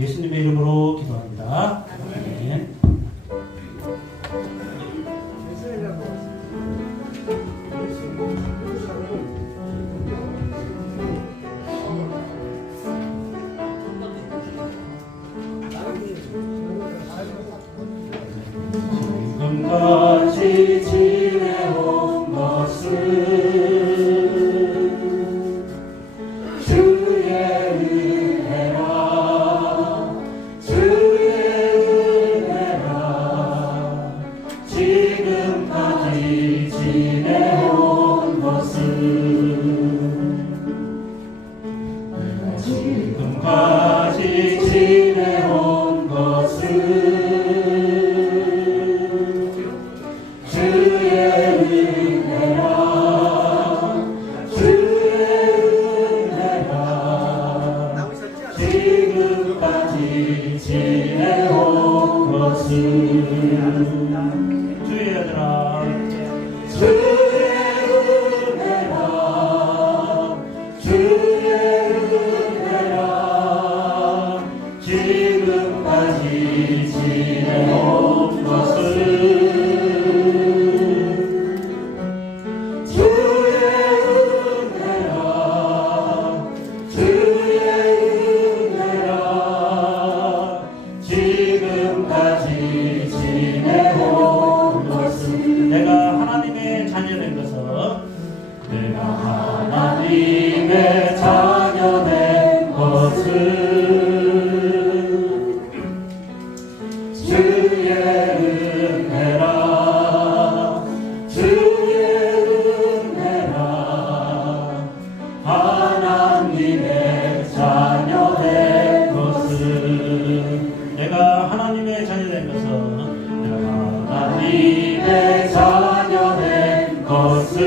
예수님의 이름으로 기도합니다. 아멘. 지금까지 지내온 것은 주의 은혜라, 주의 은혜라. 지금까지 지내온 것은, 지금까지 지내온 것은 지내온 것은 주의 은혜라, 주의 은혜라, 주의 은혜라. 지금까지 지내온 것은 주의 은혜라, 주의 은혜라. 지금까지 지내온 것은, 내가 하나님의 자녀된 것은, 내가 하나님의 자녀된 것은 주의 은혜라, 주의 은혜라. 하나님의 자녀된 것은, 내가 하나님의 자녀된 것은, 내가 하나님의 자녀된 것은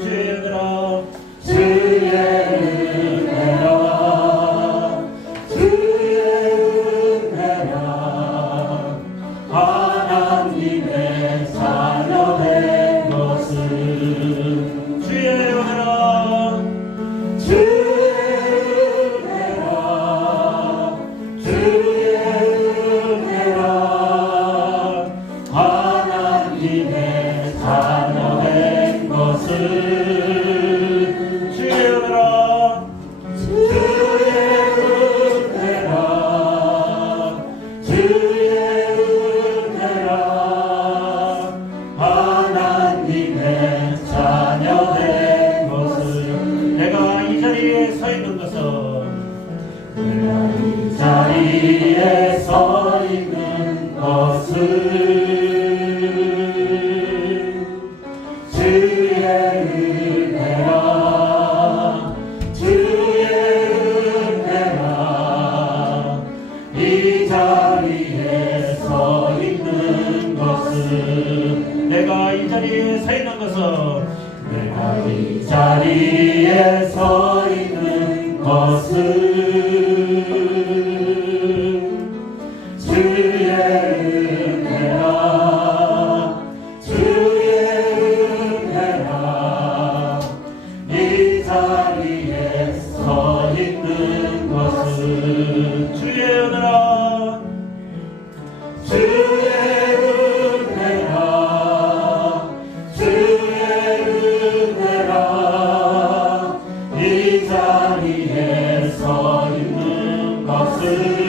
주의 은혜라, 주의 은혜라, 주의 은혜라. 하나님의 자녀된 것은 주의 은혜라, 주의 자리에 서 있는 것은 주의 은혜라, 주의 은혜라. 이 자리에 서 있는 것은, 내가 이 자리에 서 있는 것은, 내가 이 자리에 서 있는 것은 주의 은혜라, 주의 은혜라. 이 자리에 서 있는 것은 주의 은혜라, 주의 은혜라, 주의 은혜라. 이 자리에 서 있는 것은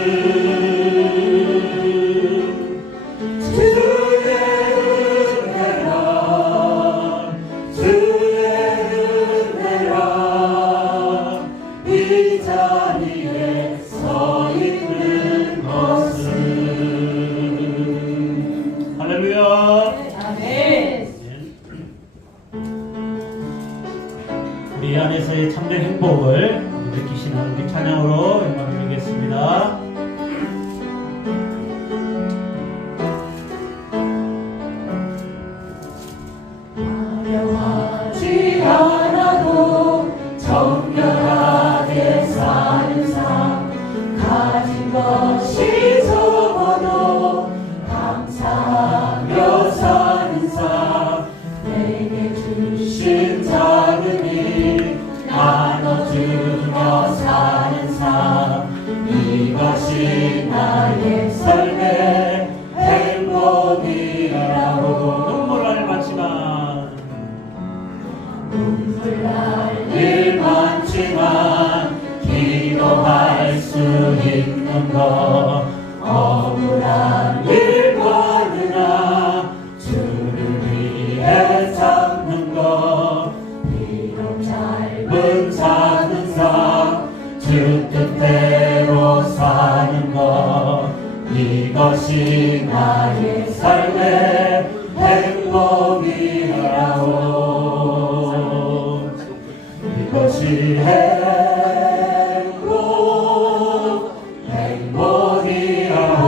우리 안에서의 참된 행복을 느끼시는 우리 찬양으로 영광 드리겠습니다. 화려하지 않아도 정결하게 사는 삶, 가진 것이 적어도 감사하며 사는 삶, 내게 주신 작은 일 나눠주며 살 사는 삶 이것이 나의 삶의 행복이라고. 눈물 날 많지만 눈물 날 일 많지만 기도할 수 있는 것 억울한 일 많으나 주를 위해 참는 것 비록 짧은 사는 삶 주 뜻대로 사는 것 이것이 나의 삶의 행복이라고. 이것이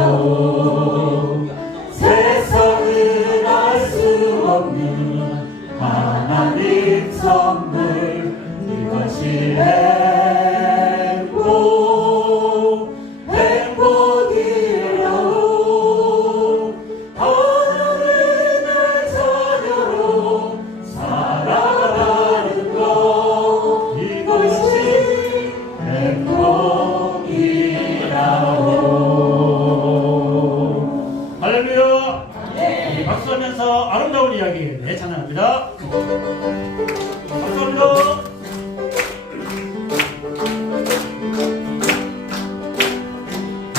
행복이라고. 세상은 알 수 없는 하나님 선물 이것이 행복이라고. 하나님의 자녀로 살아가는 것 이것이 행복이라고. 할렐루야. 박수하면서 아름다운 이야기 네 찬양합니다. 감사합니다.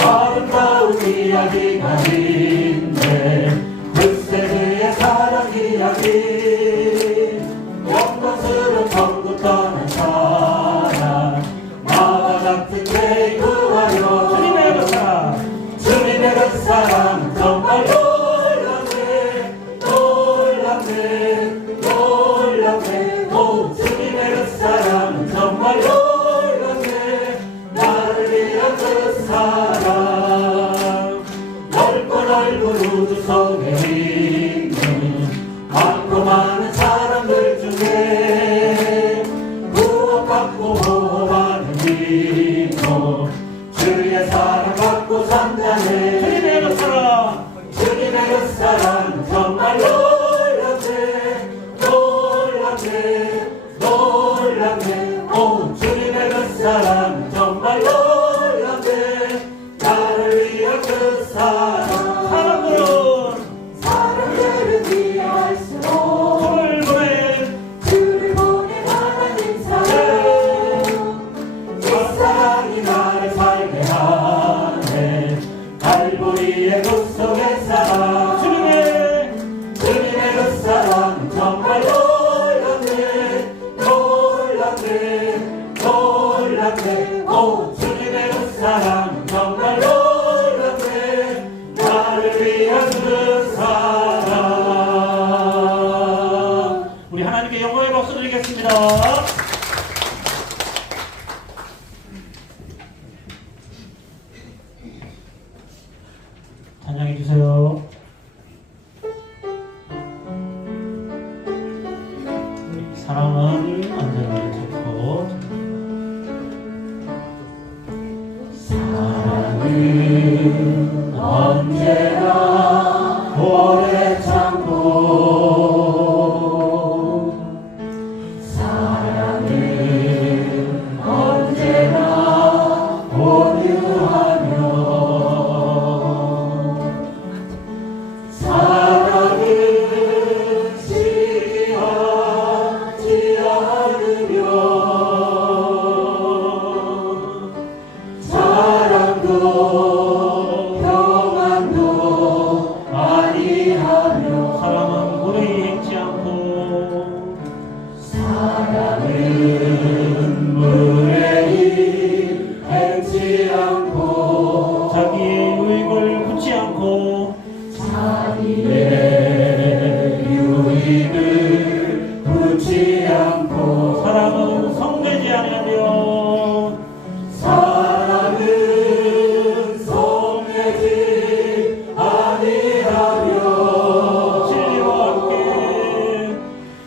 아름다운 이야기가 있네. 굿세드의 사랑 이야기 영광스러운 천국 떠난 사랑 마가 같은 죄 구하여 주님의 그 사랑 주님의 그 사랑 정말 놀랍네 놀랍네 놀랍네. 오 주님의 그 사랑 정말 놀랍네. 나를 위한 그 사랑 넓고 넓은 우주 속에 있는 많고 많은 사람들 중에 구원받고 호흡하는 믿고 주의 사랑 받고 산다네. 주님의 그 사랑 주님의 그 사랑 정말 놀랍네 놀랍네 놀랍네. 오 주님의 그 사랑 정말 놀랍네. 나를 위한 그 사랑 사람들은 이해할수록 주를 보낸 하나님 사랑 이 사랑이 나를 살게 하네. 갈보리의 굿속의 사랑 주님의 그 사랑 정말 놀랍네 놀랍네 놀랍네. 오 주님의 그 사랑 정말 놀랍네. 나를 위한 그 사랑. 우리 하나님께 영광의 박수 드리겠습니다. 찬양해 주세요. 사랑은 언제나 좋고 사랑은 언제나 오래 참고 사랑은 언제나 온유하며 사랑은 시기하지 않으며 사랑도 평안도 아니하며 사랑은 오래 잊지 않고 사랑은 무례히 행치 않고 자기의 유익을 굳지 않고 자기의 유익을 굳지 않고 사랑은 성내지 아니하며 사랑은 성내지 아니하며 진리와 함께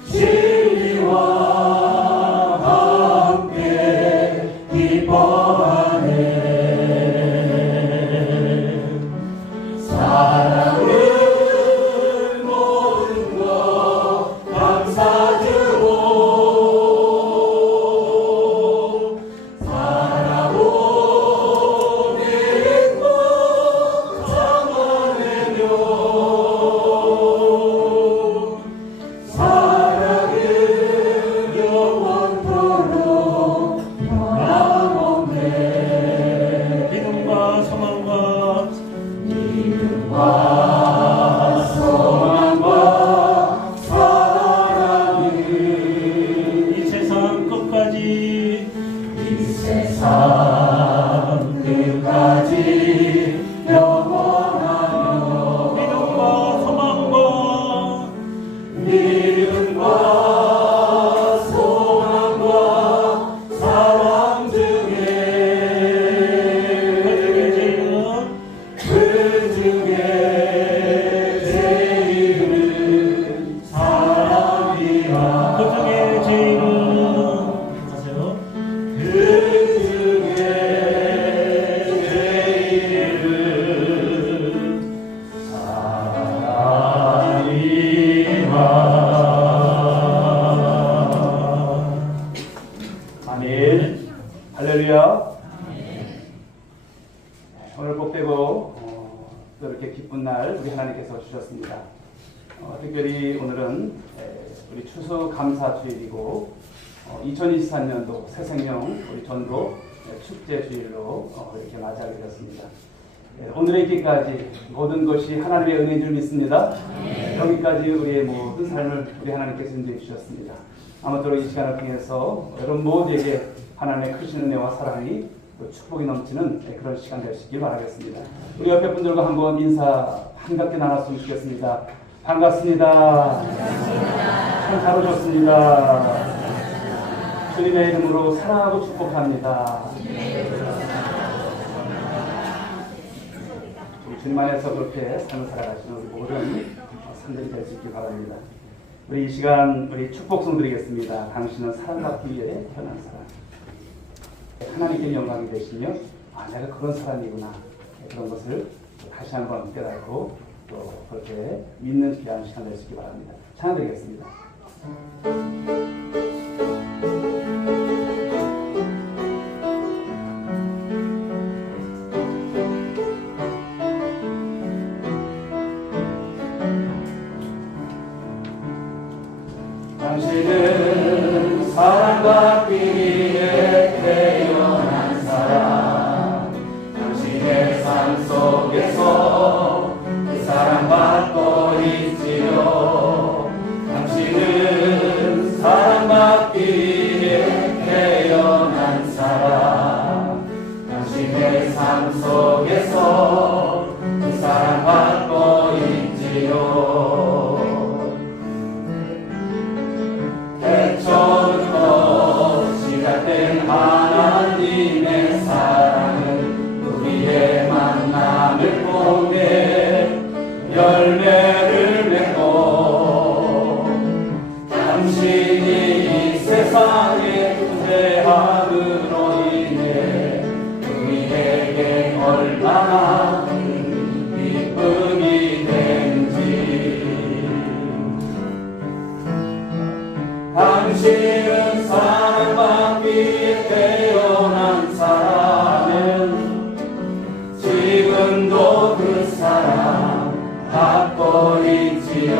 진리와 함께 기뻐하네. 사랑은 모든 것 감사주고 사랑은 참 끝까지 영원하며 믿음과 소망과 사랑 중에 그 중에 제일은 사랑이라 그 중에 제일은 하세요. 그 중에 제일은 사랑이라 아멘. 할렐루야. 오늘 복되고 또 이렇게 기쁜 날 우리 하나님께서 주셨습니다. 특별히 오늘은 우리 추수감사주일이고 2023년도 새생명 우리 전도 축제주일로 이렇게 맞이하게 되었습니다. 오늘의 있기까지 모든 것이 하나님의 은혜인 줄 믿습니다. 여기까지 우리의 모든 삶을 우리 하나님께서 인도해 주셨습니다. 아무쪼록 이 시간을 통해서 여러분 모두에게 하나님의 크신 은혜와 사랑이 또 축복이 넘치는 그런 시간 되시길 바라겠습니다. 우리 옆에 분들과 한번 인사 반갑게 나눴으면 좋겠습니다. 반갑습니다. 참 잘 오셨습니다. 주님의 이름으로 사랑하고 축복합니다. 우리 주님 안에서 그렇게 삶을 살아가시는 우리 모든 삶들이 될 수 있길 바랍니다. 우리 이 시간 우리 축복송 드리겠습니다. 당신은 사랑받기 위해 태어난 사람. 하나님께 영광이 되시며 내가 그런 사람이구나 그런 것을 다시 한번 깨닫고 또 그렇게 믿는 귀한 시간 될 수 있기 바랍니다. 찬양 드리겠습니다. 당신은 사랑받기 위해 태어난 사람 당신의 삶 속에서 그 사랑받고 있지요 당신은 사랑받기 위해 태어난 사람 당신의 삶 속에서 그 사랑받고 있지요 처음부터 시작된 하나님의 사랑은 우리의 만남을 통해 열매를 맺고 당신이 이 세상의 존재함으로 인해 우리에게 얼마나 기쁨이 된지 당신은 사랑받기 위해 태어난 사람은 지금도 그 사랑 받고 있지요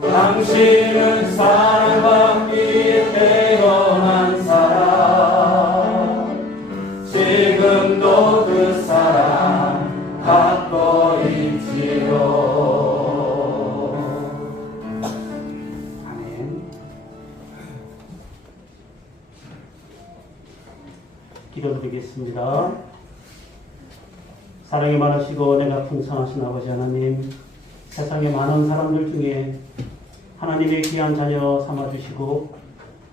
당신은 사랑받기 위해 태어난 사람 지금도 그 사랑 받고 있지요 기도드리겠습니다. 사랑이 많으시고 은혜가 풍성하신 아버지 하나님, 세상의 많은 사람들 중에 하나님의 귀한 자녀 삼아주시고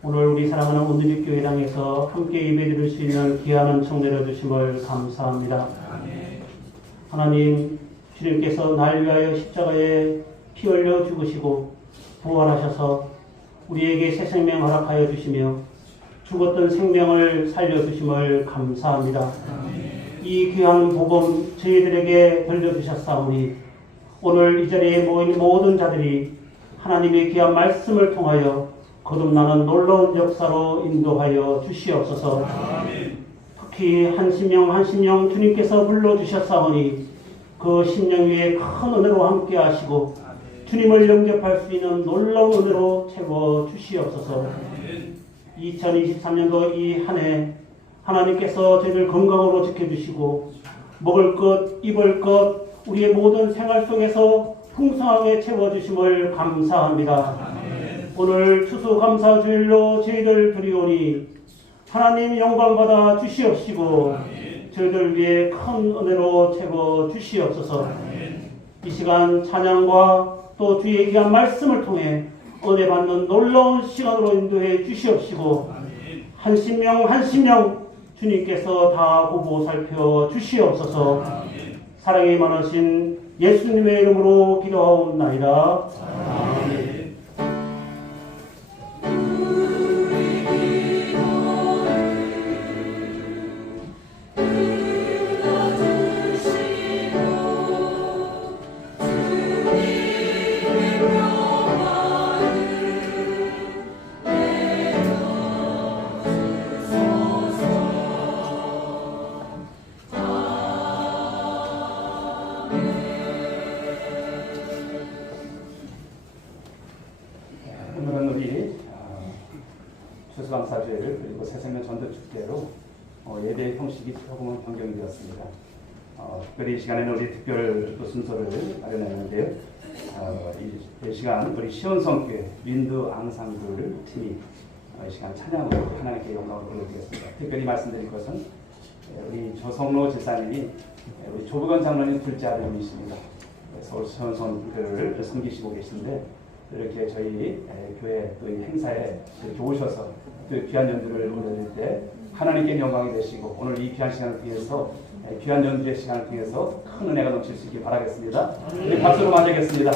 오늘 우리 사랑하는 온누리교회당에서 함께 예배드릴 수 있는 귀한 은총 내려주심을 감사합니다. 하나님, 주님께서 날 위하여 십자가에 피 흘려 죽으시고 부활하셔서 우리에게 새 생명 허락하여 주시며 죽었던 생명을 살려주심을 감사합니다. 이 귀한 복음 저희들에게 들려주셨사오니 오늘 이 자리에 모인 모든 자들이 하나님의 귀한 말씀을 통하여 거듭나는 놀라운 역사로 인도하여 주시옵소서. 특히 한 심령 한 심령 주님께서 불러주셨사오니 그 심령 위에 큰 은혜로 함께 하시고 주님을 영접할 수 있는 놀라운 은혜로 채워주시옵소서. 2023년도 이 한 해 하나님께서 저희를 건강으로 지켜주시고 먹을 것, 입을 것, 우리의 모든 생활 속에서 풍성하게 채워주심을 감사합니다. 오늘 추수감사주일로 저희들 드리오니 하나님 영광 받아 주시옵시고 저희들 위해 큰 은혜로 채워 주시옵소서. 이 시간 찬양과 또 주의 귀한 말씀을 통해 은혜 받는 놀라운 시간으로 인도해 주시옵시고 한 심령 한 심령 주님께서 다 보고 살펴 주시옵소서. 사랑이 많으신 예수님의 이름으로 기도하옵나이다. 아멘. 오늘은 우리 추수감사주일 그리고 새생명 전도축제로 예배 형식이 조금은 변경이 되었습니다. 특별히 이 시간에는 우리 특별 또 순서를 마련했는데요. 이 시간 우리 시온성교회 윈드 앙상블 팀이 이 시간 찬양으로 하나님께 영광을 올려드리겠습니다. 특별히 말씀드릴 것은 우리 조성로 지사님이 우리 조부건 장로님 둘째 아들님이십니다. 서울 시온성교회를 섬기시고 계신데 이렇게 저희 교회 또 이 행사에 이렇게 오셔서 또 귀한 연주를 올려드릴 때 하나님께 영광이 되시고 오늘 이 귀한 시간을 통해서 귀한 연주의 시간을 통해서 큰 은혜가 넘칠 수 있길 바라겠습니다. 우리 박수로 맞이하겠습니다.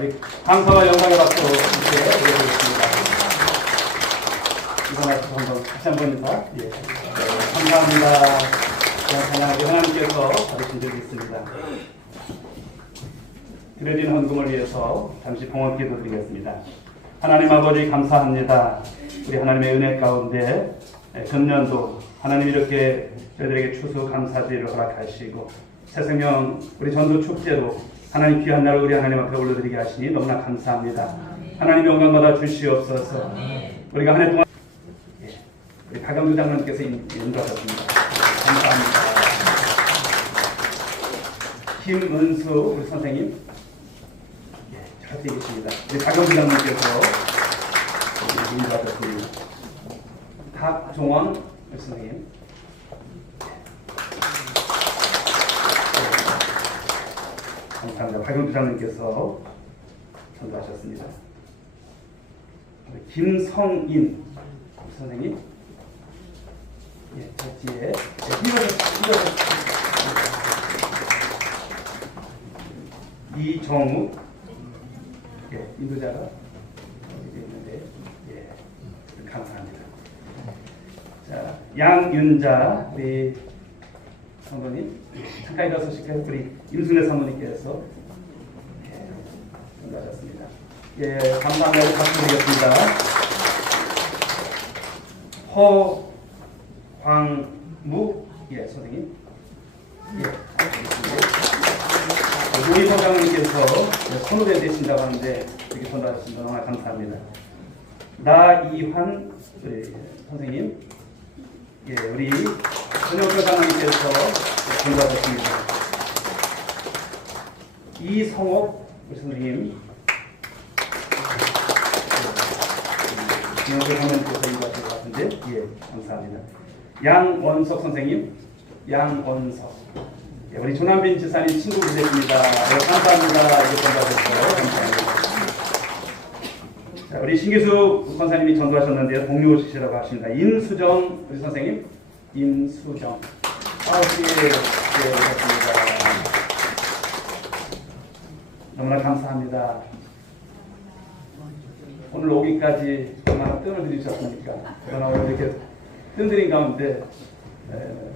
우리 감사와 영광의 박수 함께 드려보겠습니다. 일어나셔서 한번 다시 한번 인사. 예. 감사합니다. 찬양하게 하나님께서 받으신 적이 있습니다. 드려진 헌금을 위해서 잠시 봉헌 기도드리겠습니다. 하나님 아버지 감사합니다. 우리 하나님의 은혜 가운데 금년도 하나님 이렇게 저희들에게 추수 감사주의를 허락하시고 새 생명 우리 전도 축제로 하나님 귀한 날을 우리 하나님 앞에 올려드리게 하시니 너무나 감사합니다. 하나님 영광 받아 주시옵소서. 우리가 한 해 동안 우리 박영주 장로님께서 인도하셨습니다. 감사합니다. 김은수 우리 선생님 잘 계십니다. 우리 박영주 장로님께서 인도하셨습니다. 박종원 우리 선생님 감사합니다. 박영주 장로님께서 전도하셨습니다. 김성인 선생님, 뒤에 이정우, 인도자가 여기 있는데, 감사합니다. 자, 양윤자 우리 성도님 잠깐 일어서실까요? 우리 임순애 사모님께서 전도하셨습니다. 감사합니다. 박수드리겠습니다. 허광무 선생님, 노희서 장로님께서 선후배 되신다고 하는데 이렇게 전도하셨습니다. 너무 감사합니다. 나이환 선생님, 우리 전영표 장로님께서 전도하셨습니다. 이성옥 선생님, 전영표 장로님께서 인도하신 것 같은데, 감사합니다. 양원석 선생님, 양원석, 우리 조남빈 지사님 친구분 되십니다. 감사합니다. 이렇게 전도하셨어요. 감사합니다. 자, 우리 신기수 권사님이 전도하셨는데요. 동료 오시라고 하십니다. 임수정 우리 선생님, 임수정. 오셨습니다. 너무나 감사합니다. 오늘 오기까지 얼마나 뜸을 들이셨습니까? 그러나 오늘 이렇게 뜸들인 가운데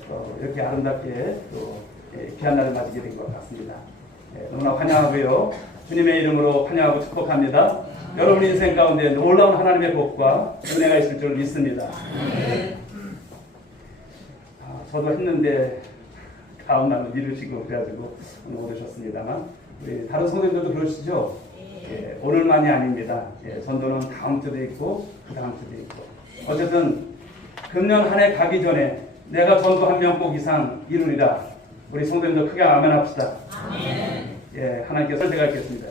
또 이렇게 아름답게 또 귀한 날을 맞이게 된 것 같습니다. 너무나 환영하고요. 주님의 이름으로 환영하고 축복합니다. 여러분 인생 가운데 놀라운 하나님의 복과 은혜가 있을 줄 믿습니다. 저도 했는데 다음 날은 미루시고 그래가지고 오늘 오셨습니다만 우리 다른 성도님들도 그러시죠? 오늘만이 아닙니다. 전도는 다음 주도 있고 그 다음 주도 있고 어쨌든 금년 한 해 가기 전에 내가 전도 한 명 꼭 이상 이루리라. 우리 성도님들 크게 아멘합시다. 하나님께서 설득하겠습니다.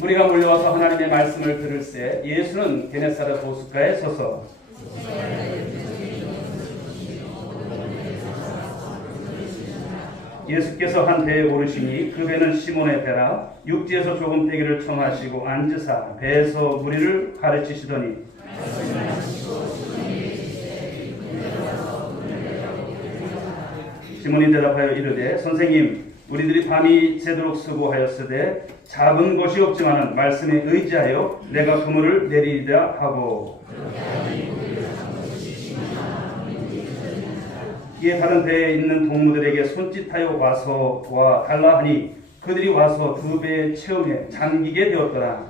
무리가 몰려와서 하나님의 말씀을 들을새 예수는 게네사렛 호숫가에 서서 예수께서 한 배에 오르시니 그 배는 시몬의 배라 육지에서 조금 떼기를 청하시고 앉으사 배에서 무리를 가르치시더니 시몬이 대답하여 이르되 선생님 우리들이 밤이 새도록 수고하였으되 잡은 것이 없지만은 말씀에 의지하여 내가 그물을 내리리라 하고 이에 다른 배에 있는 동무들에게 손짓하여 와서 와 달라 하니 그들이 와서 두 배의 체험에 잠기게 되었더라.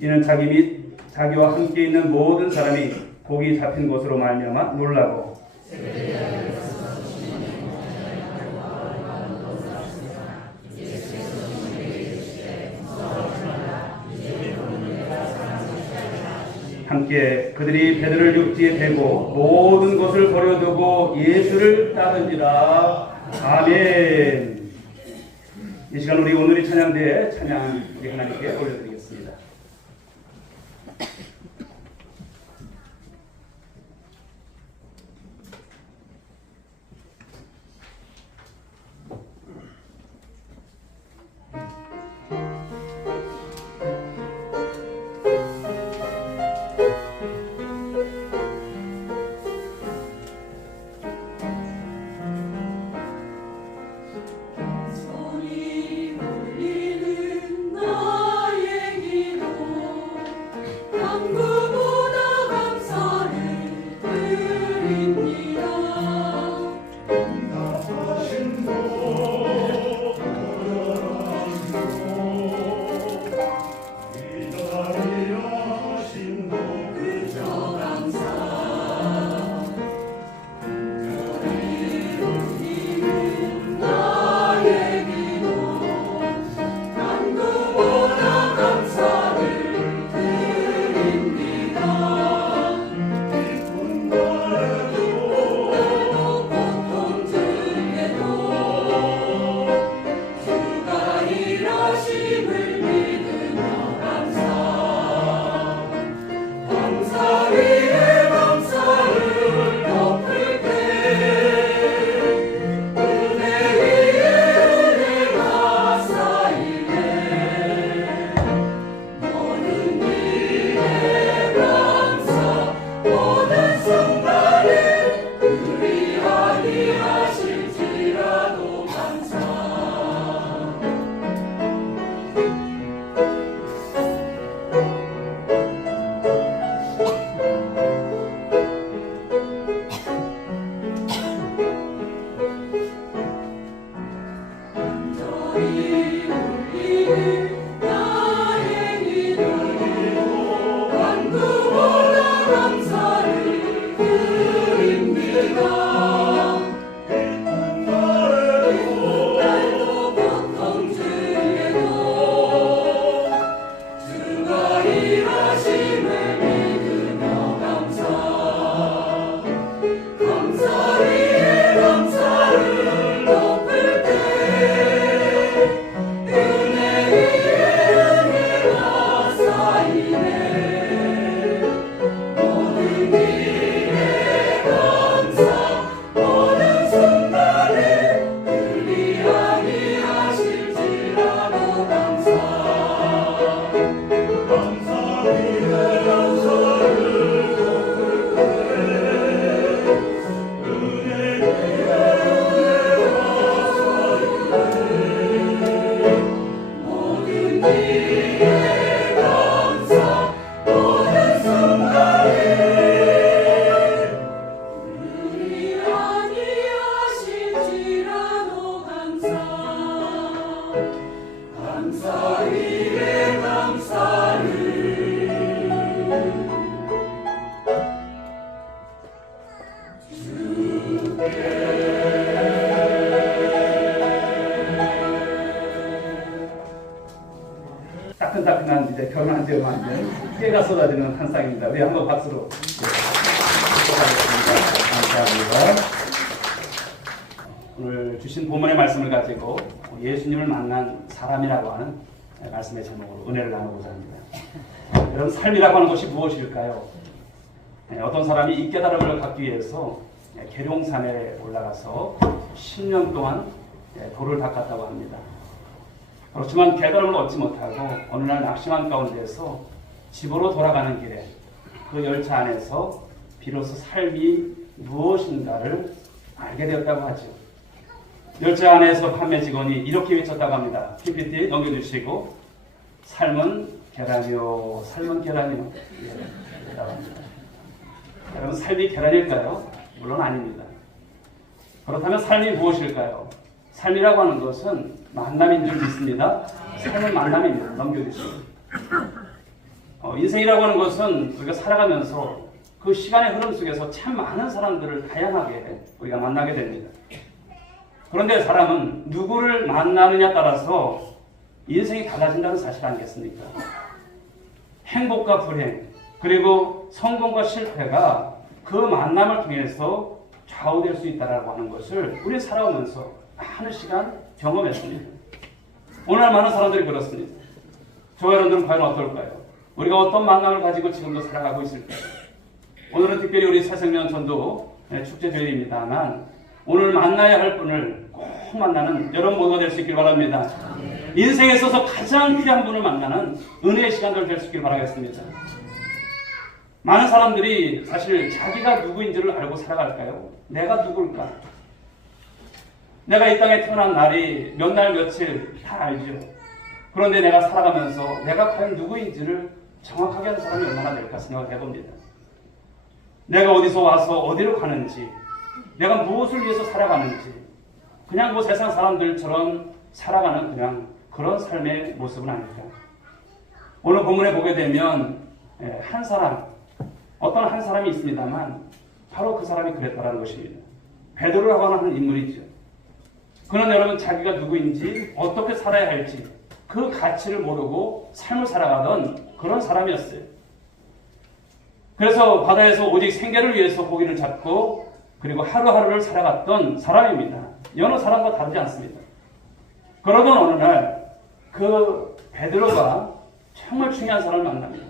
이는 자기 및 자기와 함께 있는 모든 사람이 고기 잡힌 것으로 말미암아 놀라고 함께 그들이 배들을 육지에 대고 모든 것을 버려두고 예수를 따르니라. 아멘. 이 시간 우리 오늘의 찬양대에 찬양 우리 하나님께 올려드리겠습니다. 만난 이제 결혼한 지 얼마 안 된 깨가 쏟아지는 한 쌍입니다. 우리 한번 박수로 감사합니다. 오늘 주신 본문의 말씀을 가지고 예수님을 만난 사람이라고 하는 말씀의 제목으로 은혜를 나누고자 합니다. 여러분, 삶이라고 하는 것이 무엇일까요? 어떤 사람이 이 깨달음을 갖기 위해서 계룡산에 올라가서 10년 동안 돌을 닦았다고 합니다. 그렇지만 깨달음을 얻지 못하고 어느 날 낙심한 가운데에서 집으로 돌아가는 길에 그 열차 안에서 비로소 삶이 무엇인가를 알게 되었다고 하죠. 열차 안에서 판매 직원이 이렇게 외쳤다고 합니다. PPT 넘겨주시고, 삶은 계란이요, 삶은 계란이요. 예, 합니다. 여러분, 삶이 계란일까요? 물론 아닙니다. 그렇다면 삶이 무엇일까요? 삶이라고 하는 것은 만남인 줄 믿습니다. 삶은 만남입니다. 넘겨주시고. 인생이라고 하는 것은 우리가 살아가면서 그 시간의 흐름 속에서 참 많은 사람들을 다양하게 우리가 만나게 됩니다. 그런데 사람은 누구를 만나느냐에 따라서 인생이 달라진다는 사실 아니겠습니까? 행복과 불행, 그리고 성공과 실패가 그 만남을 통해서 좌우될 수 있다고 하는 것을 우리 살아오면서 많은 시간 경험했습니다. 오늘날 많은 사람들이 그렇습니다. 저와 여러분들은 과연 어떨까요? 우리가 어떤 만남을 가지고 지금도 살아가고 있을까요? 오늘은 특별히 우리 새생명 전도 축제주일입니다만 오늘 만나야 할 분을 꼭 만나는 여러분 모두가 될 수 있길 바랍니다. 인생에 있어서 가장 필요한 분을 만나는 은혜의 시간들 될 수 있길 바라겠습니다. 많은 사람들이 사실 자기가 누구인지를 알고 살아갈까요? 내가 누굴까? 내가 이 땅에 태어난 날이 몇 날 며칠 다 알죠. 그런데 내가 살아가면서 내가 과연 누구인지를 정확하게 하는 사람이 얼마나 될까 생각을 해봅니다. 내가 어디서 와서 어디로 가는지, 내가 무엇을 위해서 살아가는지, 그냥 뭐 세상 사람들처럼 살아가는 그냥 그런 삶의 모습은 아닐까. 오늘 본문에 보게 되면 한 사람, 어떤 한 사람이 있습니다만 바로 그 사람이 그랬다라는 것입니다. 베드로라고 하는 인물이죠. 그는 여러분 자기가 누구인지 어떻게 살아야 할지 그 가치를 모르고 삶을 살아가던 그런 사람이었어요. 그래서 바다에서 오직 생계를 위해서 고기를 잡고 그리고 하루하루를 살아갔던 사람입니다. 여느 사람과 다르지 않습니다. 그러던 어느 날 그 베드로가 정말 중요한 사람을 만납니다.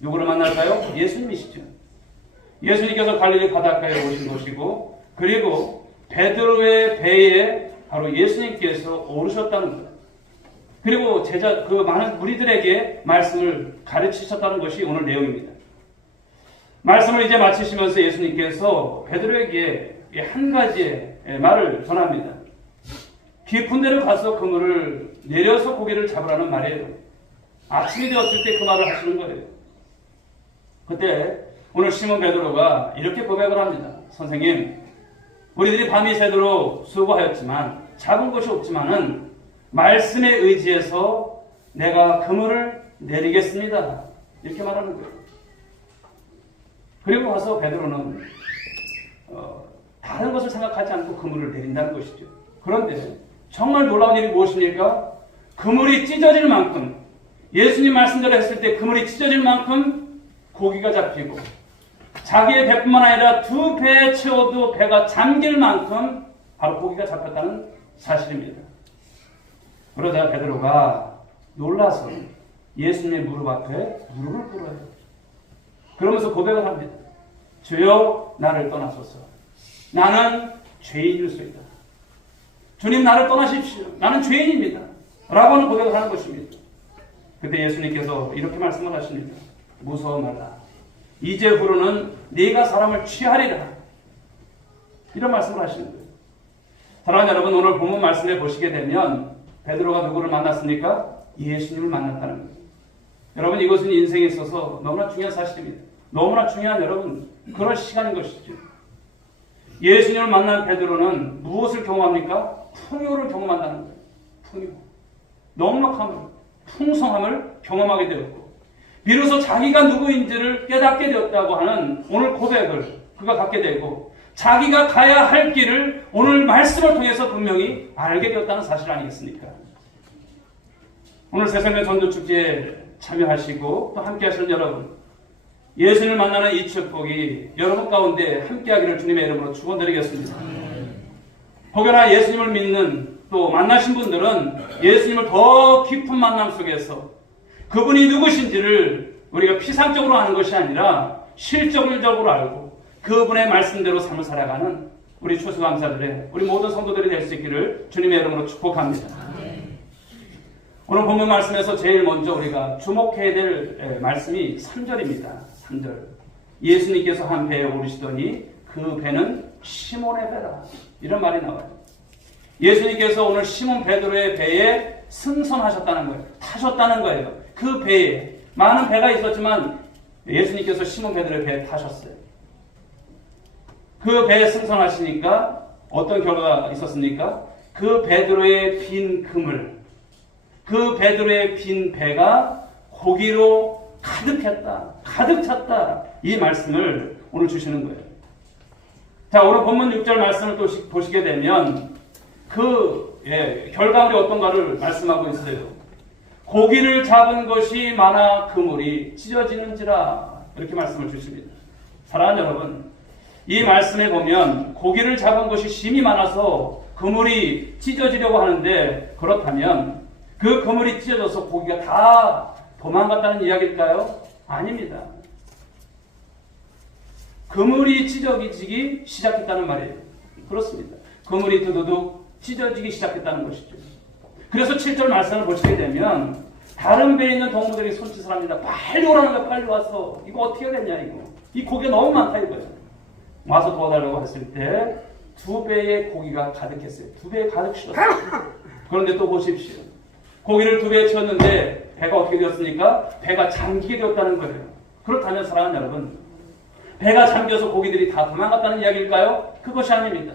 누구를 만날까요? 예수님이시죠. 예수님께서 갈릴리 바닷가에 오신 것이고 그리고 베드로의 배에 바로 예수님께서 오르셨다는 거예요. 그리고 그 많은 무리들에게 말씀을 가르치셨다는 것이 오늘 내용입니다. 말씀을 이제 마치시면서 예수님께서 베드로에게 한 가지의 말을 전합니다. 깊은 데로 가서 그물을 내려서 고기를 잡으라는 말이에요. 아침이 되었을 때 그 말을 하시는 거예요. 그때 오늘 시몬 베드로가 이렇게 고백을 합니다. 선생님, 우리들이 밤이 새도록 수고하였지만 잡은 것이 없지만은 말씀에 의지해서 내가 그물을 내리겠습니다. 이렇게 말하는 거예요. 그리고 와서 베드로는 다른 것을 생각하지 않고 그물을 내린다는 것이죠. 그런데 정말 놀라운 일이 무엇입니까? 그물이 찢어질 만큼, 예수님 말씀대로 했을 때 그물이 찢어질 만큼 고기가 잡히고 자기의 배뿐만 아니라 2배 채워도 배가 잠길 만큼 바로 고기가 잡혔다는 사실입니다. 그러자 베드로가 놀라서 예수님의 무릎 앞에 무릎을 꿇어요. 그러면서 고백을 합니다. 주여 나를 떠나소서. 나는 죄인일 수 있다. 주님 나를 떠나십시오. 나는 죄인입니다. 라고 하는 고백을 하는 것입니다. 그때 예수님께서 이렇게 말씀을 하십니다. 무서워 말라. 이제 후로는 네가 사람을 취하리라. 이런 말씀을 하시는 거예요. 사랑하는 여러분, 오늘 본문 말씀에 보시게 되면 베드로가 누구를 만났습니까? 예수님을 만났다는 거예요. 여러분, 이것은 인생에 있어서 너무나 중요한 사실입니다. 너무나 중요한 여러분 그런 시간인 것이죠. 예수님을 만난 베드로는 무엇을 경험합니까? 풍요를 경험한다는 거예요. 풍요. 넉넉함을, 풍성함을 경험하게 되었고 비로소 자기가 누구인지를 깨닫게 되었다고 하는 오늘 고백을 그가 갖게 되고 자기가 가야 할 길을 오늘 말씀을 통해서 분명히 알게 되었다는 사실 아니겠습니까? 오늘 새생명 전도축제의 참여하시고 또 함께 하시는 여러분, 예수님을 만나는 이 축복이 여러분 가운데 함께하기를 주님의 이름으로 축원드리겠습니다. 혹여나 예수님을 믿는 또 만나신 분들은 예수님을 더 깊은 만남 속에서 그분이 누구신지를 우리가 피상적으로 아는 것이 아니라 실적으로 알고 그분의 말씀대로 삶을 살아가는 우리 추수감사들의 우리 모든 성도들이 될 수 있기를 주님의 이름으로 축복합니다. 오늘 본문 말씀에서 제일 먼저 우리가 주목해야 될 말씀이 3절입니다. 3절. 예수님께서 한 배에 오르시더니 그 배는 시몬의 배라. 이런 말이 나와요. 예수님께서 오늘 시몬 베드로의 배에 승선하셨다는 거예요. 타셨다는 거예요. 그 배에 많은 배가 있었지만 예수님께서 시몬 베드로의 배에 타셨어요. 그 배에 승선하시니까 어떤 결과가 있었습니까? 그 베드로의 빈 그물, 그 베드로의 빈 배가 고기로 가득했다, 가득 찼다. 이 말씀을 오늘 주시는 거예요. 자, 오늘 본문 6절 말씀을 또 보시게 되면 결과물이 어떤가를 말씀하고 있어요. 고기를 잡은 것이 많아 그물이 찢어지는지라, 이렇게 말씀을 주십니다. 사랑하는 여러분, 이 말씀에 보면 고기를 잡은 것이 심이 많아서 그물이 찢어지려고 하는데, 그렇다면 그 그물이 찢어져서 고기가 다 도망갔다는 이야기일까요? 아닙니다. 그물이 찢어지기 시작했다는 말이에요. 그렇습니다. 그물이 두두둑 찢어지기 시작했다는 것이죠. 그래서 7절 말씀을 보시게 되면 다른 배에 있는 동무들이 손짓을 합니다. 빨리 오라는 거야. 빨리 와서. 이거 어떻게 되냐 이거. 이 고기가 너무 많다 이거예요. 와서 도와달라고 했을 때 2배의 고기가 가득했어요. 2배에 가득 실었어요. 그런데 또 보십시오. 고기를 2배에 채웠는데 배가 어떻게 되었습니까? 배가 잠기게 되었다는 거예요. 그렇다면 사랑하는 여러분, 배가 잠겨서 고기들이 다 도망갔다는 이야기일까요? 그것이 아닙니다.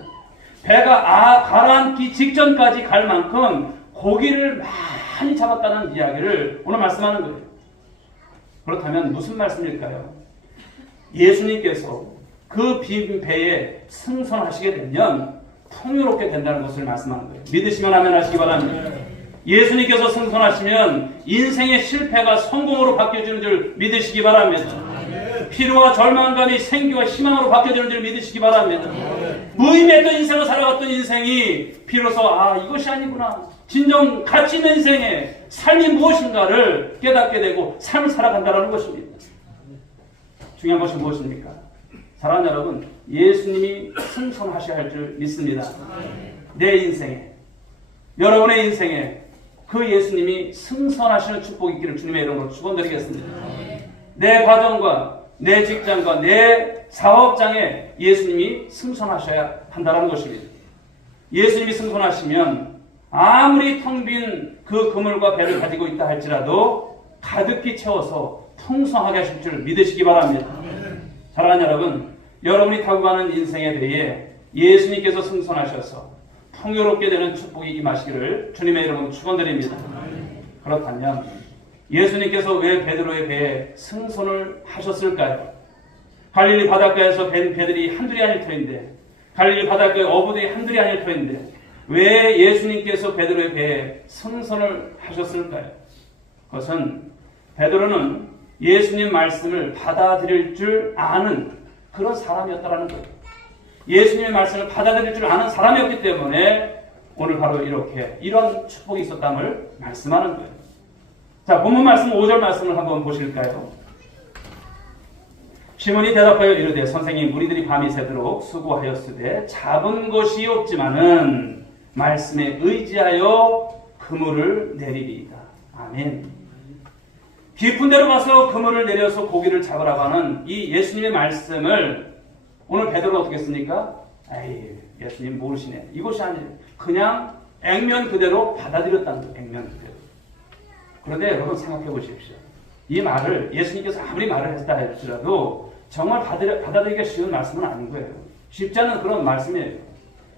배가 가라앉기 직전까지 갈 만큼 고기를 많이 잡았다는 이야기를 오늘 말씀하는 거예요. 그렇다면 무슨 말씀일까요? 예수님께서 그 빈 배에 승선하시게 되면 풍요롭게 된다는 것을 말씀하는 거예요. 믿으시면 아멘 하시기 바랍니다. 예수님께서 승선하시면 인생의 실패가 성공으로 바뀌어지는 줄 믿으시기 바랍니다. 피로와 절망감이 생기와 희망으로 바뀌어지는 줄 믿으시기 바랍니다. 무의미했던 인생을 살아갔던 인생이 비로소 이것이 아니구나, 진정 가치 있는 인생의 삶이 무엇인가를 깨닫게 되고 삶을 살아간다는 것입니다. 중요한 것이 무엇입니까? 사랑하는 여러분, 예수님이 승선하셔야 할 줄 믿습니다. 내 인생에, 여러분의 인생에 그 예수님이 승선하시는 축복이 있기를 주님의 이름으로 축원드리겠습니다. 내 가정과 내 직장과 내 사업장에 예수님이 승선하셔야 한다는 것입니다. 예수님이 승선하시면 아무리 텅 빈 그 그물과 배를 가지고 있다 할지라도 가득히 채워서 풍성하게 하실 줄 믿으시기 바랍니다. 사랑하는 여러분, 여러분이 타고 가는 인생에 대해 예수님께서 승선하셔서 풍요롭게 되는 축복이 임하시기를 주님의 이름으로 축원드립니다. 그렇다면 예수님께서 왜 베드로의 배에 승선을 하셨을까요? 갈릴리 바닷가에서 배들이 한둘이 아닐 터인데, 갈릴리 바닷가에 어부들이 한둘이 아닐 터인데 왜 예수님께서 베드로의 배에 승선을 하셨을까요? 그것은 베드로는 예수님 말씀을 받아들일 줄 아는 그런 사람이었다라는 거예요. 예수님의 말씀을 받아들일 줄 아는 사람이었기 때문에 오늘 바로 이런 축복이 있었다는 말씀하는 거예요. 자, 본문 말씀 5절 말씀을 한번 보실까요? 시몬이 대답하여 이르되 선생님, 우리들이 밤이 새도록 수고하였으되 잡은 것이 없지만은 말씀에 의지하여 그물을 내리리이다. 아멘. 깊은 데로 가서 그물을 내려서 고기를 잡으라고 하는 이 예수님의 말씀을 오늘 베드로가 어떻게 했습니까? 예수님 모르시네. 이것이 아니에요. 그냥 액면 그대로 받아들였다는 거예요. 액면 그대로. 그런데 여러분 생각해 보십시오. 이 말을 예수님께서 아무리 말을 했다 할지라도 정말 받아들이기가 쉬운 말씀은 아닌 거예요. 쉽지 않은 그런 말씀이에요.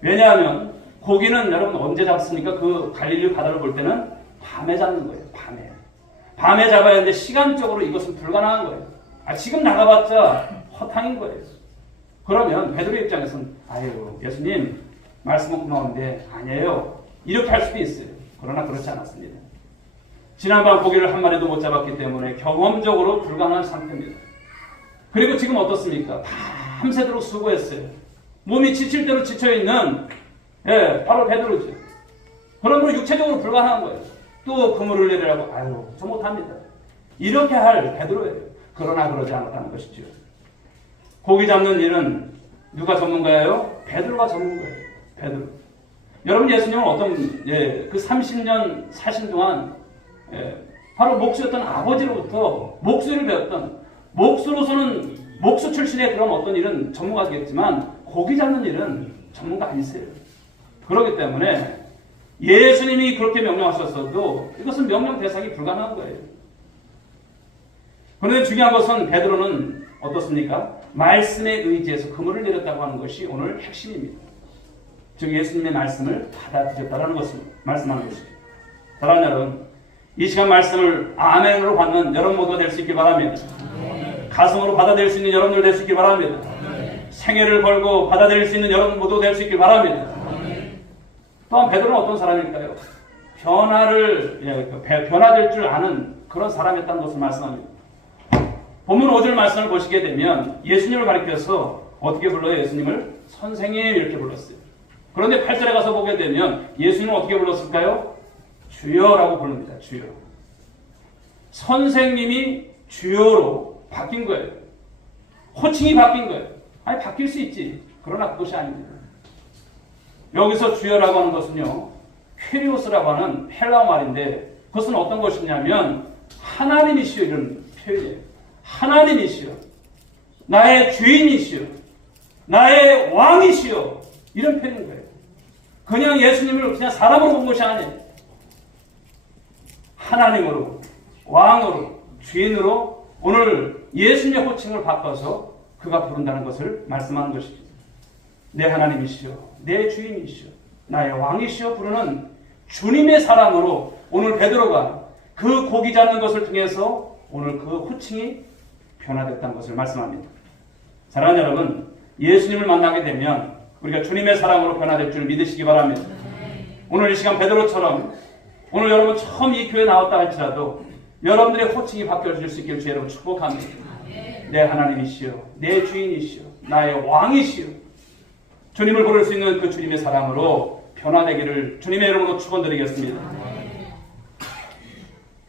왜냐하면 고기는 여러분 언제 잡습니까? 그 갈릴리 바다를 볼 때는 밤에 잡는 거예요. 밤에 잡아야 하는데 시간적으로 이것은 불가능한 거예요. 지금 나가봤자 허탕인 거예요. 그러면 베드로 입장에서는 예수님 말씀은 고마운데 아니에요. 이렇게 할 수도 있어요. 그러나 그렇지 않았습니다. 지난밤 고기를 한 마리도 못 잡았기 때문에 경험적으로 불가능한 상태입니다. 그리고 지금 어떻습니까? 밤새도록 수고했어요. 몸이 지칠 대로 지쳐있는 바로 베드로죠. 그러므로 육체적으로 불가능한 거예요. 또 그물을 내리라고 아유 저 못합니다. 이렇게 할 베드로예요. 그러나 그러지 않았다는 것이죠. 고기 잡는 일은 누가 전문가예요? 베드로가 전문가예요. 베드로. 여러분 예수님은 어떤 그 30년 사신 동안 바로 목수였던 아버지로부터 목수를 배웠던 목수로서는 목수 출신의 그런 어떤 일은 전문가겠지만 고기 잡는 일은 전문가 아니세요. 그렇기 때문에 예수님이 그렇게 명령하셨어도 이것은 명령 대상이 불가능한 거예요. 그런데 중요한 것은 베드로는 어떻습니까? 말씀에 의지해서 그물을 내렸다고 하는 것이 오늘 핵심입니다. 즉 예수님의 말씀을 받아들였다는 것을 말씀하는 것이죠. 사랑하는 여러분, 이 시간 말씀을 아멘으로 받는 여러분 모두가 될 수 있길 바랍니다. 가슴으로 받아들일 수 있는 여러분들 될 수 있길 바랍니다. 생애를 걸고 받아들일 수 있는 여러분 모두 될 수 있길 바랍니다. 또한 베드로는 어떤 사람일까요? 변화될 줄 아는 그런 사람이었다는 것을 말씀합니다. 본문 5절 말씀을 보시게 되면 예수님을 가리켜서 어떻게 불러요? 예수님을 선생님 이렇게 불렀어요. 그런데 8절에 가서 보게 되면 예수님은 어떻게 불렀을까요? 주여라고 부릅니다. 주여. 선생님이 주여로 바뀐 거예요. 호칭이 바뀐 거예요. 아니 바뀔 수 있지. 그러나 그것이 아닙니다. 여기서 주여라고 하는 것은요. 퀘리오스라고 하는 헬라어 말인데 그것은 어떤 것이냐면 하나님이시여 이런 표현이에요. 하나님이시여. 나의 주인이시여. 나의 왕이시여. 이런 표현인 거예요. 그냥 예수님을 그냥 사람으로 본 것이 아니에요. 하나님으로, 왕으로, 주인으로 오늘 예수님의 호칭을 바꿔서 그가 부른다는 것을 말씀하는 것이죠. 내 하나님이시여, 내 주인이시여, 나의 왕이시여 부르는 주님의 사람으로 오늘 베드로가 그 고기 잡는 것을 통해서 오늘 그 호칭이 변화됐다는 것을 말씀합니다. 사랑하는 여러분, 예수님을 만나게 되면 우리가 주님의 사랑으로 변화될 줄 믿으시기 바랍니다. 오늘 이 시간 베드로처럼 오늘 여러분 처음 이 교회에 나왔다 할지라도 여러분들의 호칭이 바뀌어질 수 있기를 주 여러분 축복합니다. 내 하나님이시여, 내 주인이시여, 나의 왕이시여. 주님을 부를 수 있는 그 주님의 사랑으로 변화되기를 주님의 이름으로 축원드리겠습니다.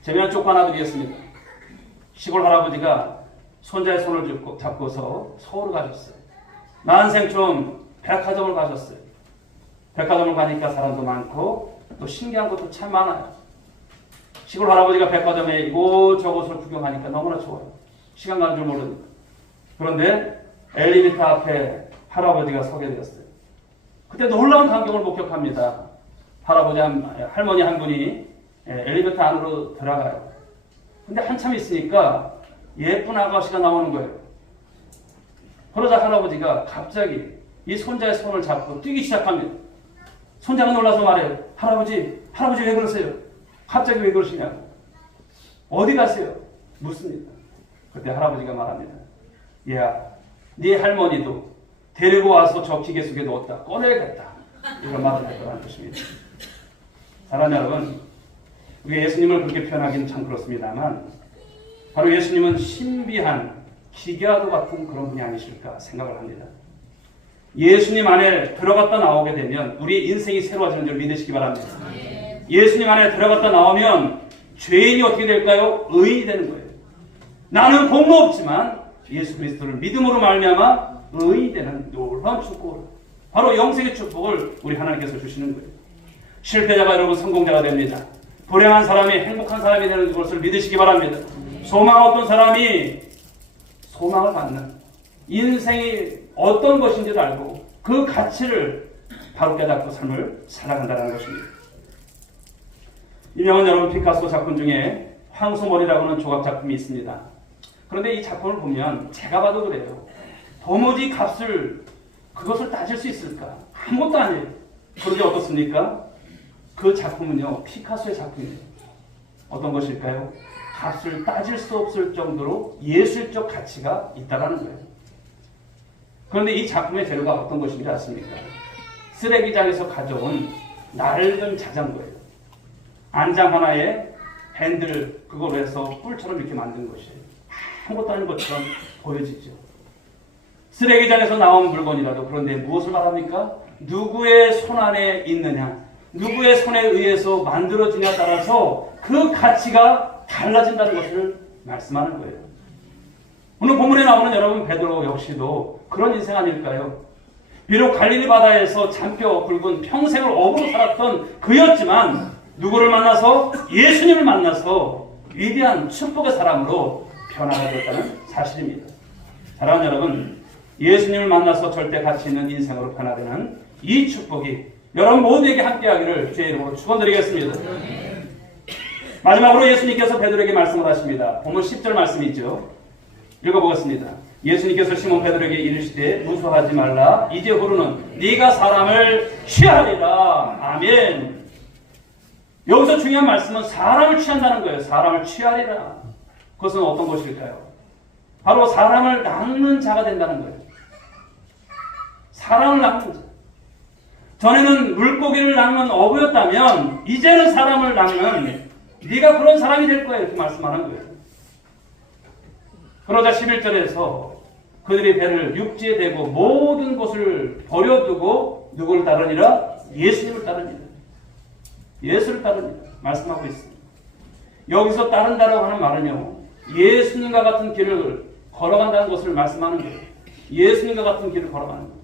재미난 쪽 하나 드리겠습니다. 시골 할아버지가 손자의 손을 잡고서 서울을 가셨어요. 난생 좀 백화점을 가셨어요. 백화점을 가니까 사람도 많고 또 신기한 것도 참 많아요. 시골 할아버지가 백화점에 이곳저곳을 구경하니까 너무나 좋아요. 시간 가는 줄 모르니까. 그런데 엘리베이터 앞에 할아버지가 서게 되었어요. 그때 놀라운 광경을 목격합니다. 할머니 한 분이 엘리베이터 안으로 들어가요. 근데 한참 있으니까 예쁜 아가씨가 나오는 거예요. 그러자 할아버지가 갑자기 이 손자의 손을 잡고 뛰기 시작합니다. 손자가 놀라서 말해요. 할아버지 왜 그러세요? 갑자기 왜 그러시냐고. 어디 가세요? 묻습니다. 그때 할아버지가 말합니다. 야, 네 할머니도 데리고 와서 저 기계 속에 넣었다. 꺼내야겠다. 이런 말을 했다는 것입니다. 사랑하는 여러분, 우리가 예수님을 그렇게 표현하기는 참 그렇습니다만 바로 예수님은 신비한 기계와도 같은 그런 분이 아니실까 생각을 합니다. 예수님 안에 들어갔다 나오게 되면 우리의 인생이 새로워지는 줄 믿으시기 바랍니다. 예수님 안에 들어갔다 나오면 죄인이 어떻게 될까요? 의인이 되는 거예요. 나는 공로 없지만 예수 그리스도를 믿음으로 말미암아 의인이 되는 놀라운 축복을, 바로 영생의 축복을 우리 하나님께서 주시는 거예요. 실패자가 여러분 성공자가 됩니다. 불행한 사람이 행복한 사람이 되는 것을 믿으시기 바랍니다. 소망 없던 사람이 소망을 갖는, 인생이 어떤 것인지를 알고 그 가치를 바로 깨닫고 삶을 살아간다는 것입니다. 유명한 여러분 피카소 작품 중에 황소머리라고 하는 조각 작품이 있습니다. 그런데 이 작품을 보면 제가 봐도 그래요. 도무지 그것을 따질 수 있을까? 아무것도 아니에요. 그런데 어떻습니까? 그 작품은요, 피카소의 작품이에요. 어떤 것일까요? 값을 따질 수 없을 정도로 예술적 가치가 있다는 거예요. 그런데 이 작품의 재료가 어떤 것인지 아십니까? 쓰레기장에서 가져온 낡은 자전거예요. 안장 하나에 밴들 그걸로 해서 뿔처럼 이렇게 만든 것이에요. 아무것도 아닌 것처럼 보여지죠. 쓰레기장에서 나온 물건이라도 그런데 무엇을 말합니까? 누구의 손 안에 있느냐, 누구의 손에 의해서 만들어지냐에 따라서 그 가치가 달라진다는 것을 말씀하는 거예요. 오늘 본문에 나오는 여러분 베드로 역시도 그런 인생 아닐까요? 비록 갈릴리 바다에서 잔뼈 굵은 평생을 어부로 살았던 그였지만 누구를 만나서 예수님을 만나서 위대한 축복의 사람으로 변화가 되었다는 사실입니다. 사랑하는 여러분, 예수님을 만나서 절대 가치 있는 인생으로 변화되는 이 축복이 여러분 모두에게 함께하기를 주의 이름으로 축원드리겠습니다. 마지막으로 예수님께서 베드로에게 말씀을 하십니다. 본문 10절 말씀이죠. 읽어보겠습니다. 예수님께서 시몬 베드로에게 이르시되 무서워하지 말라. 이제후로는 네가 사람을 취하리라. 아멘. 여기서 중요한 말씀은 사람을 취한다는 거예요. 사람을 취하리라. 그것은 어떤 것일까요? 바로 사람을 낚는 자가 된다는 거예요. 사람을 낚는 자. 전에는 물고기를 낚는 어부였다면 이제는 사람을 낚는 네가 그런 사람이 될 거야 이렇게 말씀하는 거예요. 그러자 11절에서 그들의 배를 육지에 대고 모든 것을 버려두고 누구를 따르니라? 예수님을 따르니라. 예수를 따르니라 말씀하고 있습니다. 여기서 따른다라고 하는 말은요, 예수님과 같은 길을 걸어간다는 것을 말씀하는 거예요. 예수님과 같은 길을 걸어가는 거예요.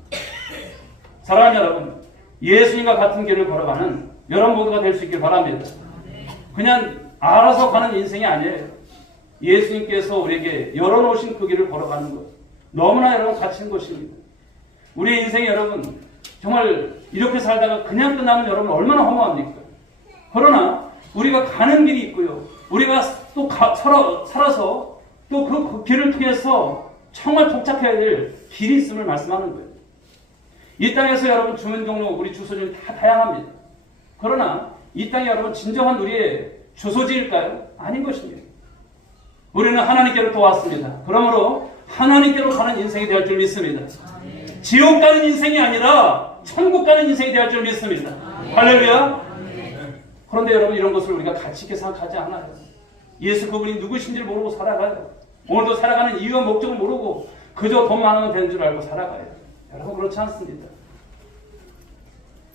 사랑하는 여러분, 예수님과 같은 길을 걸어가는 여러분 모두가 될 수 있길 바랍니다. 그냥 알아서 가는 인생이 아니에요. 예수님께서 우리에게 열어놓으신 그 길을 걸어가는 것, 너무나 여러분 가치 있는 것입니다. 우리 인생이 여러분 정말 이렇게 살다가 그냥 끝나면 여러분 얼마나 허무합니까? 그러나 우리가 가는 길이 있고요, 우리가 또 살아서 또 그 길을 통해서 정말 도착해야 될 길이 있음을 말씀하는 거예요. 이 땅에서 여러분 주민 등록 우리 주소지는 다 다양합니다. 그러나 이 땅이 여러분 진정한 우리의 주소지일까요? 아닌 것입니다. 우리는 하나님께로 또 왔습니다. 그러므로 하나님께로 가는 인생이 될 줄 믿습니다. 지옥 가는 인생이 아니라 천국 가는 인생이 될 줄 믿습니다. 할렐루야. 그런데 여러분 이런 것을 우리가 가치 있게 생각하지 않아요. 예수 그분이 누구신지를 모르고 살아가요. 오늘도 살아가는 이유와 목적을 모르고 그저 돈 많으면 되는 줄 알고 살아가요. 여러분 그렇지 않습니다.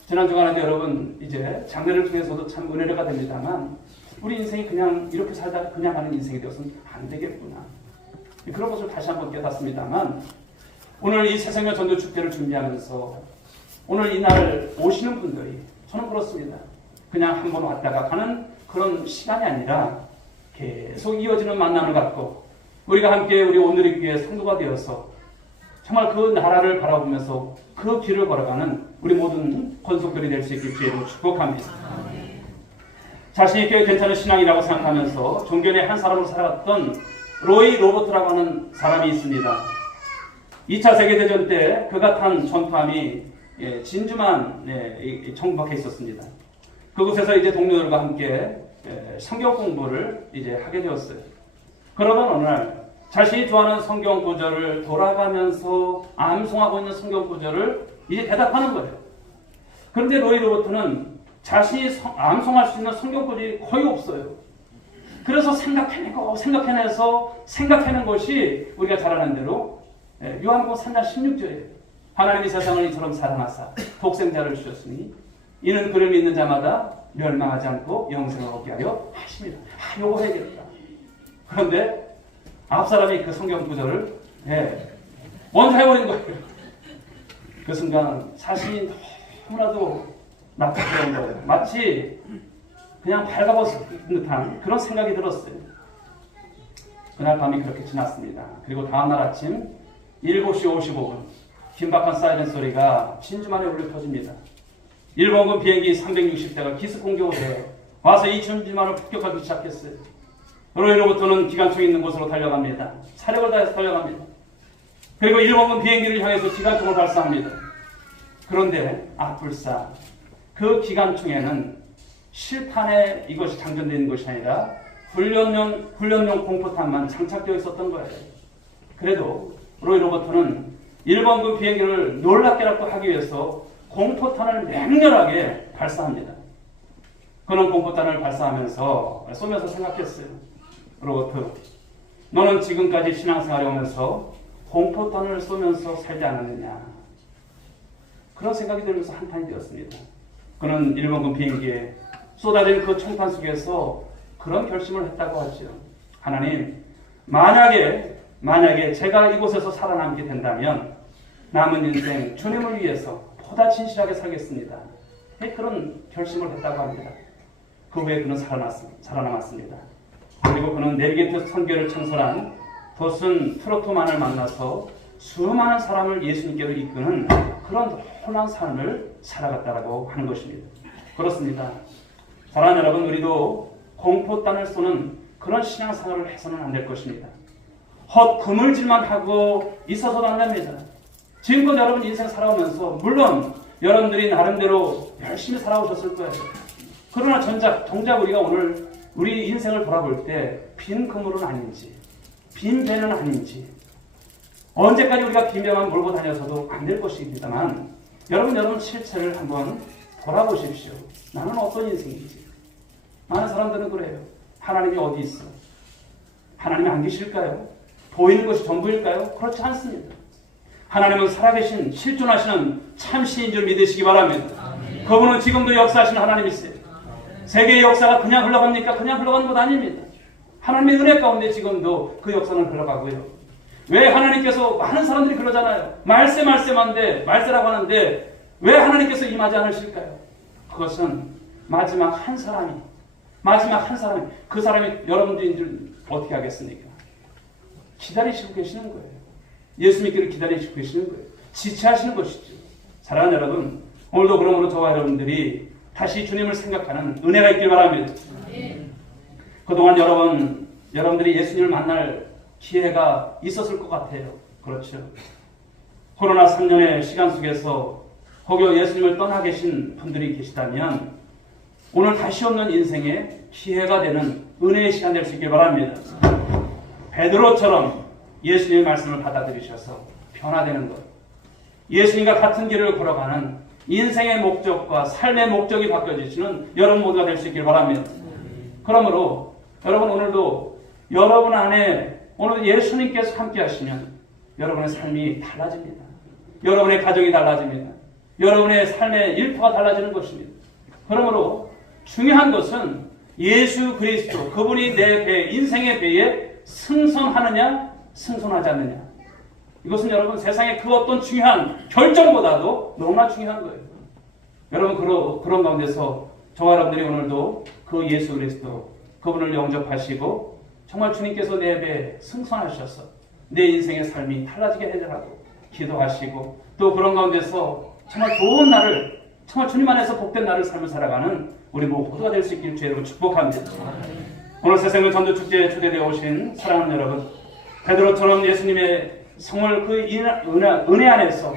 지난 주간에 여러분 이제 장례를 통해서도 참 은혜가 됩니다만 우리 인생이 그냥 이렇게 살다가 그냥 가는 인생이 되어서는 안 되겠구나. 그런 것을 다시 한번 깨닫습니다만 오늘 이 새생명 전도 축제를 준비하면서 오늘 이날 오시는 분들이 저는 그렇습니다. 그냥 한 번 왔다가 가는 그런 시간이 아니라 계속 이어지는 만남을 갖고 우리가 함께 우리 오늘의 교회 성도가 되어서 정말 그 나라를 바라보면서 그 길을 걸어가는 우리 모든 권속들이 될 수 있길 주의로 축복합니다. 자신이 꽤 괜찮은 신앙이라고 생각하면서 종교의 한 사람으로 살아갔던 로이 로버트라고 하는 사람이 있습니다. 2차 세계대전 때 그가 탄 전투함이 진주만 정박해 있었습니다. 그곳에서 이제 동료들과 함께 성경 공부를 이제 하게 되었어요. 그러던 어느 날 자신이 좋아하는 성경 구절을 돌아가면서 암송하고 있는 성경 구절을 이제 대답하는 거예요. 그런데 로이 로버트는 자신이 암송할 수 있는 성경 구절이 거의 없어요. 그래서 생각해내서 생각해낸 것이 우리가 잘 아는 대로 요한복음 3장 16절이에요. 하나님이 세상을 이처럼 사랑하사 독생자를 주셨으니 이는 그를 믿는 자마다 멸망하지 않고 영생을 얻게 하려 하십니다. 요거 해야겠다. 그런데 앞 사람이 그 성경 구절을 먼저 해버린 거예요. 그 순간 자신이 너무나도 납작스러운 거예요. 마치 그냥 발가벗은 듯한 그런 생각이 들었어요. 그날 밤이 그렇게 지났습니다. 그리고 다음날 아침 7시 55분 긴박한 사이렌 소리가 진주만에 울려 터집니다. 일본군 비행기 360대가 기습 공격을 와서 이 진주만을 폭격하기 시작했어요. 로이로부터는 기관총이 있는 곳으로 달려갑니다. 사력을 다해서 달려갑니다. 그리고 일본군 비행기를 향해서 기관총을 발사합니다. 그런데 악불사 그 기관총에는 실탄에 이것이 장전되어 있는 것이 아니라 훈련용 공포탄만 장착되어 있었던 거예요. 그래도 로이 로버트는 일본군 비행기를 놀랍게라도 하기 위해서 공포탄을 맹렬하게 발사합니다. 그는 공포탄을 발사하면서 쏘면서 생각했어요. 로버트, 너는 지금까지 신앙생활을 하면서 공포탄을 쏘면서 살지 않았느냐. 그런 생각이 들면서 한탄이 되었습니다. 그는 일본군 비행기에 쏟아진 그 총탄 속에서 그런 결심을 했다고 하죠. 하나님, 만약에 제가 이곳에서 살아남게 된다면 남은 인생 주님을 위해서 보다 진실하게 살겠습니다. 그런 결심을 했다고 합니다. 그 후에 그는 살아남았습니다. 그리고 그는 내비게이트 선교를 청솔한 도슨 트로트만을 만나서 수많은 사람을 예수님께로 이끄는 그런 혼란 삶을 살아갔다라고 하는 것입니다. 그렇습니다. 사랑하는 여러분, 우리도 공포탄을 쏘는 그런 신앙생활을 해서는 안 될 것입니다. 헛 그물질만 하고 있어서도 안 됩니다. 지금껏 여러분 인생 살아오면서 물론 여러분들이 나름대로 열심히 살아오셨을 거예요. 그러나 정작 우리가 오늘 우리 인생을 돌아볼 때 빈 그물은 아닌지, 빈 배는 아닌지, 언제까지 우리가 빈 배만 몰고 다녀서도 안 될 것입니다만 여러분 실체를 한번 돌아보십시오. 나는 어떤 인생인지. 많은 사람들은 그래요. 하나님이 어디 있어? 하나님이 안 계실까요? 보이는 것이 전부일까요? 그렇지 않습니다. 하나님은 살아계신 실존하시는 참 시인 줄 믿으시기 바랍니다. 그분은 지금도 역사하시는 하나님이세요. 세계의 역사가 그냥 흘러갑니까? 그냥 흘러가는 것 아닙니다. 하나님의 은혜 가운데 지금도 그 역사는 흘러가고요. 왜 하나님께서, 많은 사람들이 그러잖아요. 말세라고 하는데 왜 하나님께서 임하지 않으실까요? 그것은 마지막 한 사람이 그 사람이 여러분들인 줄 어떻게 하겠습니까? 기다리시고 계시는 거예요. 예수 믿기를 기다리시고 계시는 거예요. 지체하시는 것이죠. 사랑하는 여러분, 오늘도 그러므로 저와 여러분들이 다시 주님을 생각하는 은혜가 있길 바랍니다. 그동안 여러분들이 예수님을 만날 기회가 있었을 것 같아요. 그렇죠. 코로나 3년의 시간 속에서 혹여 예수님을 떠나 계신 분들이 계시다면 오늘 다시 없는 인생의 기회가 되는 은혜의 시간 될 수 있길 바랍니다. 베드로처럼 예수님의 말씀을 받아들이셔서 변화되는 것, 예수님과 같은 길을 걸어가는 인생의 목적과 삶의 목적이 바뀌어지시는 여러분 모두가 될 수 있길 바랍니다. 그러므로 여러분 오늘도 여러분 안에 오늘 예수님께서 함께 하시면 여러분의 삶이 달라집니다. 여러분의 가정이 달라집니다. 여러분의 삶의 일터가 달라지는 것입니다. 그러므로 중요한 것은 예수 그리스도, 그분이 내 배, 인생의 배에 승선하느냐 승선하지 않느냐. 이것은 여러분 세상의 그 어떤 중요한 결정보다도 너무나 중요한 거예요. 여러분 그런 가운데서 저와 여러분들이 오늘도 그 예수 그리스도 그분을 영접하시고 정말 주님께서 내 배에 승선하셔서 내 인생의 삶이 달라지게 해달라고 기도하시고 또 그런 가운데서 정말 좋은 날을, 정말 주님 안에서 복된 날을 삶을 살아가는 우리 모두가 될 수 있기를 주의 이름으로 축복합니다. 오늘 새생명 전도축제에 초대되어 오신 사랑하는 여러분, 베드로처럼 예수님의 성을 그 은혜 안에서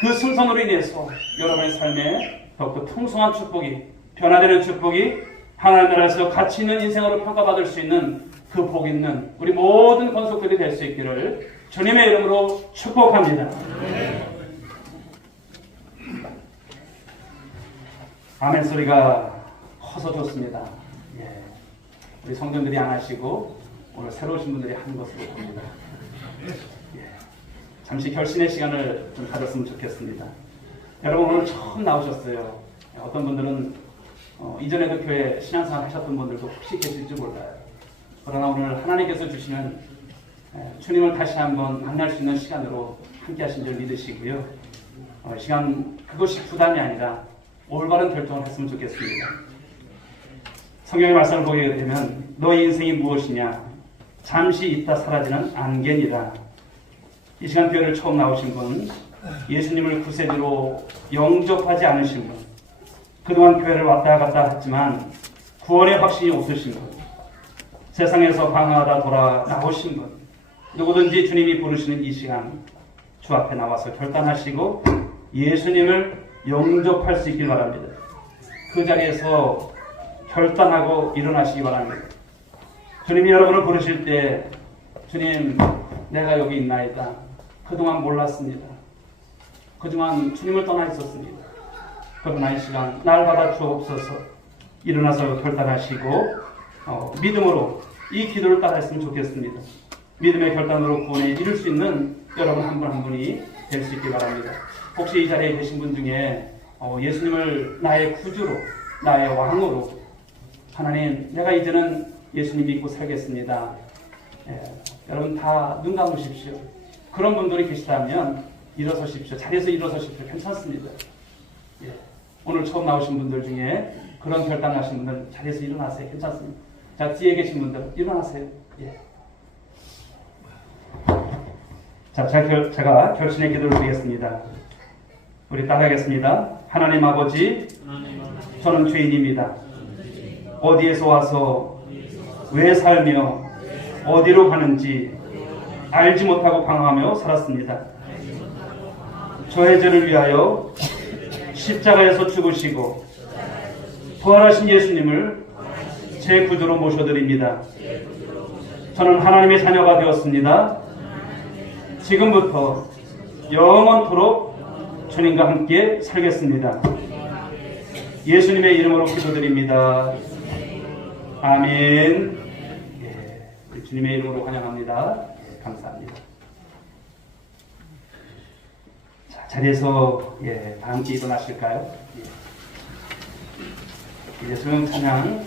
그 승선으로 인해서 여러분의 삶에 더욱더 풍성한 축복이, 변화되는 축복이, 하나님 나라에서 가치 있는 인생으로 평가받을 수 있는 그 복 있는 우리 모든 권속들이 될 수 있기를 주님의 이름으로 축복합니다. 아멘 소리가 커서 좋습니다. 예. 우리 성도들이 안 하시고 오늘 새로 오신 분들이 하는 것으로 봅니다. 예. 잠시 결신의 시간을 좀 가졌으면 좋겠습니다. 여러분 오늘 처음 나오셨어요. 어떤 분들은 이전에도 교회 신앙생활 하셨던 분들도 혹시 계실지 몰라요. 그러나 오늘 하나님께서 주시는 주님을 다시 한번 만날 수 있는 시간으로 함께 하신 줄 믿으시고요. 시간 그것이 부담이 아니라 올바른 결정을 했으면 좋겠습니다. 성경의 말씀을 보게 되면 너의 인생이 무엇이냐? 잠시 있다 사라지는 안개니라. 이 시간 교회를 처음 나오신 분, 예수님을 구세주로 영접하지 않으신 분, 그동안 교회를 왔다 갔다 했지만 구원의 확신이 없으신 분, 세상에서 방황하다 돌아 나오신 분, 누구든지 주님이 부르시는 이 시간 주 앞에 나와서 결단하시고 예수님을 영접할 수 있길 바랍니다. 그 자리에서 결단하고 일어나시기 바랍니다. 주님이 여러분을 부르실 때 주님 내가 여기 있나이다. 그동안 몰랐습니다. 그동안 주님을 떠나 있었습니다. 그러나 이 시간 날 받아 주옵소서. 일어나서 결단하시고 믿음으로 이 기도를 따라했으면 좋겠습니다. 믿음의 결단으로 구원에 이룰 수 있는 여러분 한 분 한 분이 될 수 있기 바랍니다. 혹시 이 자리에 계신 분 중에 예수님을 나의 구주로, 나의 왕으로, 하나님 내가 이제는 예수님 믿고 살겠습니다. 여러분 다 눈 감으십시오. 그런 분들이 계시다면 일어서십시오. 자리에서 일어서십시오. 괜찮습니다. 오늘 처음 나오신 분들 중에 그런 결단하신 분들 자리에서 일어나세요. 괜찮습니다. 자, 뒤에 계신 분들 일어나세요. 자, 제가 결신의 기도를 드리겠습니다. 우리 따라하겠습니다. 하나님 아버지, 저는 죄인입니다. 어디에서 와서 왜 살며 어디로 가는지 알지 못하고 방황하며 살았습니다. 저의 죄를 위하여 십자가에서 죽으시고 부활하신 예수님을 제 구주로 모셔드립니다. 저는 하나님의 자녀가 되었습니다. 지금부터 영원토록 주님과 함께 살겠습니다. 예수님의 이름으로 기도드립니다. 아멘. 주님의 이름으로 환영합니다. 감사합니다. 자, 자리에서 다 함께 일어나실까요? 이제 수영 찬양.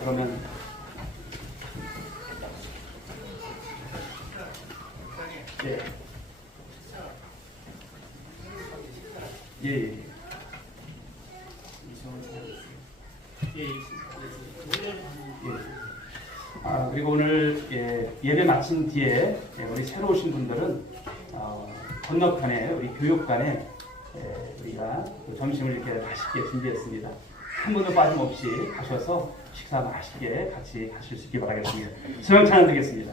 그러면 그리고 오늘 예배 마친 뒤에 우리 새로 오신 분들은 건너편에 우리 교육관에 우리가 점심을 이렇게 맛있게 준비했습니다. 한 분도 빠짐없이 가셔서 식사 맛있게 같이 하실 수 있기 바라겠습니다. 수영 찬양 드리겠습니다.